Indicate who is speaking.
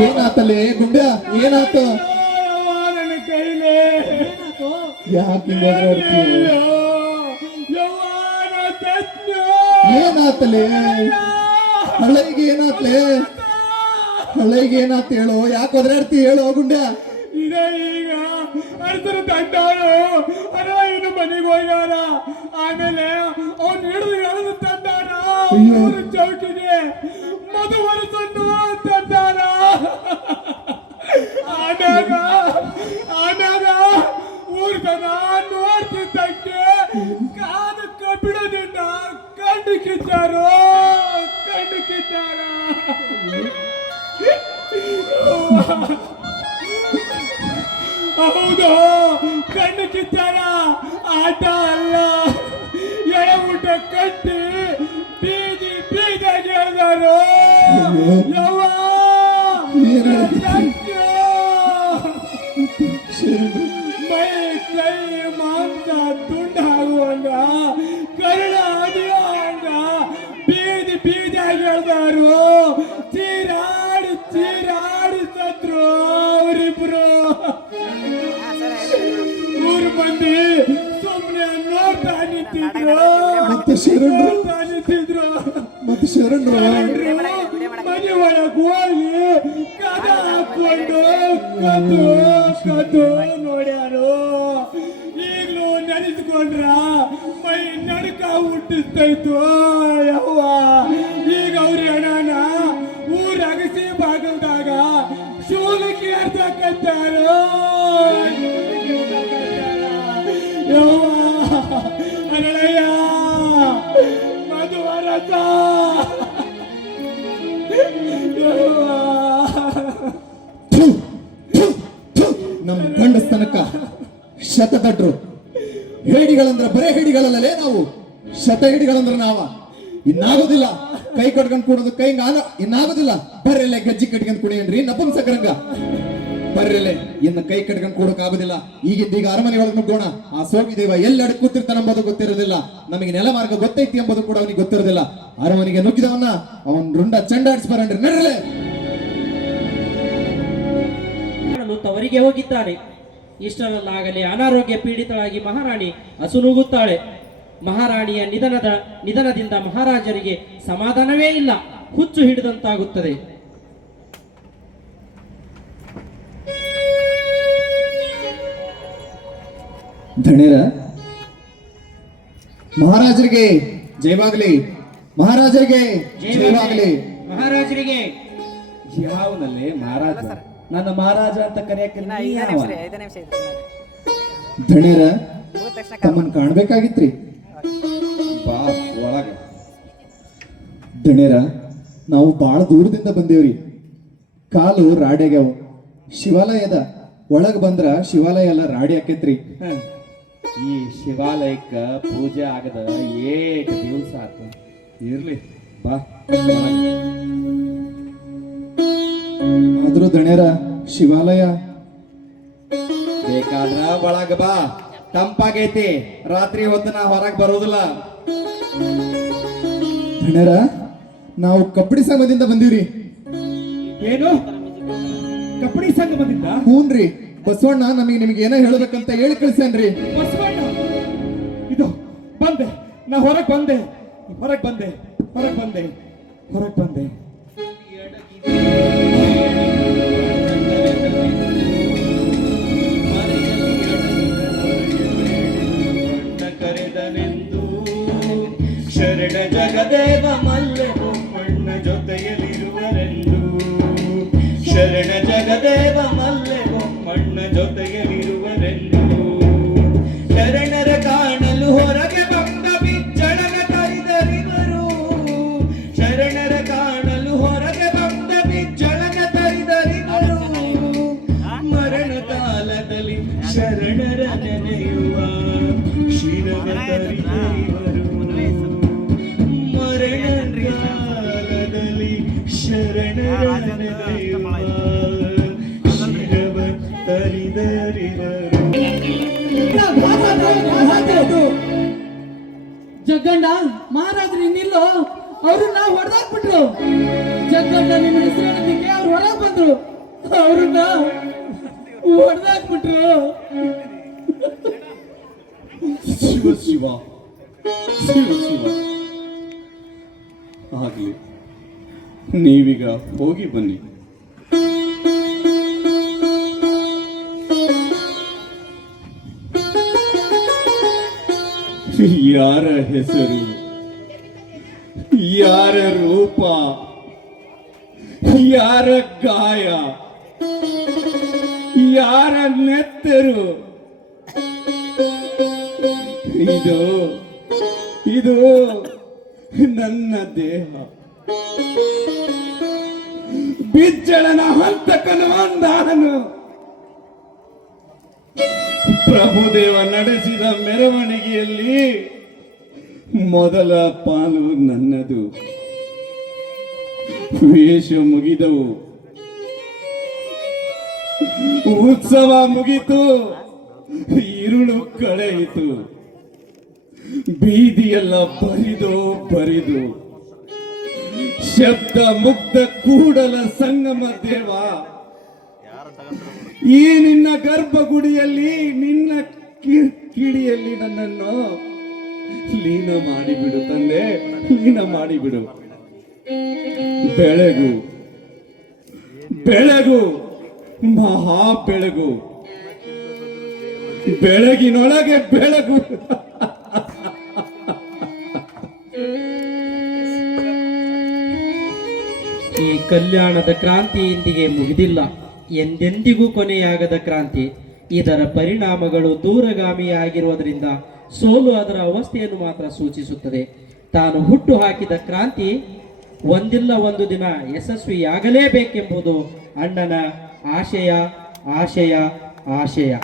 Speaker 1: ಏನಾತಲೆ ಗುಂಡ ಏನಾತು?
Speaker 2: ನನ್ನ ಕೈಲೇ
Speaker 1: ಯಾಕೆ ಏನಾತಲೆ? ಹಳೆಗೆ ಏನಾತ್ಲೆ? ಹಳೆಗೆ ಏನಾತ್ ಹೇಳು? ಯಾಕೆ ಒದರಾಡ್ತಿ ಹೇಳು ಗುಂಡ
Speaker 2: ಇದೇ ತಂದಾಳು ಅರ ಇನ್ನು ಮನೆಗೆ ಹೋಗ್ಯಾರ. ಆಮೇಲೆ ಅವನು ಹಿಡಿದು ಎಳೆದು ತಂದಾರ ಚೌಕಿಗೆ. ಚೌಕಿಗೆ ಮಧುವರಸನ್ನು ತಂದಾರ ಆಮ್ಯಾಗ ಆಮ್ಯಾಗ ಊರ್ ಜನ ನೋಡ್ತಿದ್ದಕ್ಕೆ ಕಾದಕ್ಕ ಬಿಡೋದಿಲ್ಲ ಕಣ್ಣು ಕಿತ್ತಾರೋ ಕಣ್ಣು ಕಿತ್ತಾರ. ಹೌದು ಕಣ್ಣು ಕಿತ್ತಾರ ಆಟ ಅಲ್ಲ ಎಳೆ ಊಟ ಕಟ್ಟಿ ಬೀದಿ
Speaker 1: ಹೇಳ್ತಿ?
Speaker 2: ಸತ್ಯ.
Speaker 1: ಶರಣು.
Speaker 2: ಮೈ ಕೈ ಮಾಂಸ ತುಂಡಾಗುವಂಗ ಕರುಳ
Speaker 1: ಮತ್ತೆ ಶರಣರು
Speaker 2: ಮನೆ ಒಳಗ್ ಹೋಗಿ ಕದ ಹಾಕೊಂಡು ಕದು ಕದು ನೋಡ್ಯಾರು. ಈಗಲೂ ನೆನೆಸ್ಕೊಂಡ್ರ ಮೈ ನಡುಕ ಹುಟ್ಟಿಸ್ತೈತು ಯವ್ವ.
Speaker 1: ಶತದಡ್ರು ಹೇಡಿಗಳಂದ್ರ ಬರೇ ಹೇಡಿಗಳಲ್ಲೇ ನಾವು. ಶತ ಹೇಡಿಗಳಂದ್ರ ನಾವ. ಇನ್ನಾಗೋದಿಲ್ಲ. ಕೈ ಕಟ್ಕೊಂಡ್ ಕೂಡೋದು ಕೈ ಇನ್ನಾಗೋದಿಲ್ಲ. ಬರ್ರೆಲೆ ಗಜ್ಜಿ ಕಟ್ಕೊಂಡ್ ಕುಡಿಯನ್ರಿ ಸಕರಂಗ ಬರ್ರೆಲೆ, ಇನ್ನು ಕೈ ಕಟ್ಕೊಂಡ್ ಕೂಡಕ್ ಆಗೋದಿಲ್ಲ ಈಗಿದ್ದೀಗ ಅರಮನೆ ಒಳಗ್ ನುಗ್ಗೋಣ. ಆ ಸೋಮಿ ದೇವ ಎಲ್ಲೆಡೆ ಕೂತಿರ್ತಾನ ಗೊತ್ತಿರೋದಿಲ್ಲ. ನಮಗೆ ನೆಲ ಮಾರ್ಗ ಗೊತ್ತೈತಿ ಎಂಬುದು ಕೂಡ ಅವನಿಗೆ ಗೊತ್ತಿರೋದಿಲ್ಲ. ಅರಮನೆಗೆ ನುಗ್ಗಿದವನ್ನ ಅವನ್ ರುಂಡ ಚಂಡಾಡ್ಸ್ ಬರನ್ರಿ ನಡ್ರಲೆ
Speaker 3: ತವರಿಗೆ ಹೋಗಿದ್ದಾನೆ. ಇಷ್ಟರಲ್ಲಾಗಲೇ ಅನಾರೋಗ್ಯ ಪೀಡಿತಳಾಗಿ ಮಹಾರಾಣಿ ಹಸುನೂಗುತ್ತಾಳೆ. ಮಹಾರಾಣಿಯ ನಿಧನದ ನಿಧನದಿಂದ ಮಹಾರಾಜರಿಗೆ ಸಮಾಧಾನವೇ ಇಲ್ಲ. ಹುಚ್ಚು ಹಿಡಿದಂತಾಗುತ್ತದೆ.
Speaker 1: ಧಣಿರ ಮಹಾರಾಜರಿಗೆ ಜಯವಾಗಲಿ. ಮಹಾರಾಜರಿಗೆ ಜಯವಾಗಲಿ.
Speaker 3: ಮಹಾರಾಜರಿಗೆ.
Speaker 4: ಯಾವನಲ್ಲಿ ಮಹಾರಾಜ ನನ್ನ ಮಹಾರಾಜ ಅಂತ ಕರೆಯಕ್ಕೆ
Speaker 5: ಇನ್ನ
Speaker 4: ನೀ
Speaker 5: ಐದೇ
Speaker 4: ಯಾವ?
Speaker 5: ನಿಮಿಷ ರೀ ಐದೇ ನಿಮಿಷ ಐತ್ರಿ
Speaker 1: ಧಣಿರ
Speaker 5: ಮುಗಿದ ತಕ್ಷಣ
Speaker 1: ತಮ್ಮನ್ ಕಾಣ್ಬೇಕಾಗಿತ್ರಿ?
Speaker 4: ಬಾ ಒಳಗ.
Speaker 1: ಧಣಿರ ನಾವು ಬಹಳ ದೂರದಿಂದ ಬಂದೇವ್ರಿ. ಕಾಲು ರಾಡ್ಯಾಗ್ಯಾವ ಶಿವಾಲಯದ ಒಳಗ್ ಬಂದ್ರ ಶಿವಾಲಯ ಎಲ್ಲ ರಾಡಿ
Speaker 4: ಹಾಕೈತ್ರಿ ಈ ಶಿವಾಲಯಕ್ಕ ಪೂಜೆ ಆಗದ ಏಟ್ ದಿವಸ ಆತು. ಇರ್ಲಿ ಬಾ. ಒಳಗೆ.
Speaker 1: ಶಿವಾಲಯ.
Speaker 4: ಬೇಕಾದ್ರ ಒಳಗ ಬಾ. ತಂಪಾಗೈತಿ. ರಾತ್ರಿ ಹೊತ್ತು ನಾ ಹೊರಗ್ ಬರೋದಿಲ್ಲ.
Speaker 1: ಧಣ್ಯರ ನಾವು ಕಪ್ಪಡಿ ಸಂಘದಿಂದ ಬಂದಿವ್ರಿ.
Speaker 4: ಏನು? ಕಪ್ಪಡಿ ಸಂಗಮದಿಂದ
Speaker 1: ಹೂನ್ರಿ. ಬಸವಣ್ಣ ನಮಗೆ ನಿಮ್ಗೆ ಏನೋ ಹೇಳಬೇಕಂತ ಹೇಳಿ ಕಳ್ಸೇನ್ರಿ
Speaker 4: ಬಸವಣ್ಣ ಇದು ಬಂದೆ. ನಾ ಹೊರಗ್ ಬಂದೆ. ಹೊರಗ್ ಬಂದೆ. ಹೊರಗ್ ಬಂದೆ. ಹೊರಗ್ ಬಂದೆ.
Speaker 6: தேவமா
Speaker 2: ಜಗ್ಗಣ್ಣ, ಮಹಾರಾಜರು ಅವ್ರು ನಾವು ಹೊಡೆದಾಕ್ಬಿಟ್ರು ಜಗ್ಗಂಡ ನಿಮ್ಮ ಹೆಸರಿಡೋದಕ್ಕೆ ಅವ್ರು ಹೊರಗೆ ಬಂದ್ರು. ಅವ್ರನ್ನ ಹೊಡೆದಾಕ್ಬಿಟ್ರು
Speaker 6: ಶಿವ ಶಿವ. ಶಿವ ಶಿವ. ಆಗ್ಲಿ. ನೀವೀಗ ಹೋಗಿ ಬನ್ನಿ. ಯಾರ ಹೆಸರು? ಯಾರ ರೂಪ? ಯಾರ ಗಾಯ? ಯಾರ ನೆತ್ತರು? ಇದು ಇದು ನನ್ನ ದೇಹ. ಬಿಜ್ಜಳನ ಹಂತಕನು ನಾನು ಪ್ರಭುದೇವ ನಡೆಸಿದ ಮೆರವಣಿಗೆಯಲ್ಲಿ ಮೊದಲ ಪಾಲು ನನ್ನದು. ವೇಷ ಮುಗಿದವು. ಉತ್ಸವ ಮುಗಿತು. ಇರುಳು ಕಳೆಯಿತು. ಬೀದಿಯೆಲ್ಲ ಬರಿದು ಬರಿದು. ಶಬ್ದ ಮುಗ್ಧ ಕೂಡಲ ಸಂಗಮ ದೇವ. ಈ ನಿನ್ನ ಗರ್ಭಗುಡಿಯಲ್ಲಿ, ನಿನ್ನ ಕಿಡಿಯಲ್ಲಿ ನನ್ನನ್ನು ಲೀನ ಮಾಡಿಬಿಡು ತಂದೆ, ಲೀನ ಮಾಡಿಬಿಡು. ಬೆಳಗು ಬೆಳಗು, ಮಹಾ ಬೆಳಗು. ಬೆಳಗಿನೊಳಗೆ ಬೆಳಗು.
Speaker 3: ಈ ಕಲ್ಯಾಣದ ಕ್ರಾಂತಿ ಇಂದಿಗೆ ಮುಗಿದಿಲ್ಲ. ಎಂದೆಂದಿಗೂ ಕೊನೆಯಾಗದ ಕ್ರಾಂತಿ. ಇದರ ಪರಿಣಾಮಗಳು ದೂರಗಾಮಿಯಾಗಿರುವುದರಿಂದ ಸೋಲು ಅದರ ಅವಸ್ಥೆಯನ್ನು ಮಾತ್ರ ಸೂಚಿಸುತ್ತದೆ. ತಾನು ಹುಟ್ಟು ಹಾಕಿದ ಕ್ರಾಂತಿ ಒಂದಿಲ್ಲ ಒಂದು ದಿನ ಯಶಸ್ವಿಯಾಗಲೇಬೇಕೆಂಬುದು ಅಣ್ಣನ ಆಶಯ ಆಶಯ ಆಶಯ.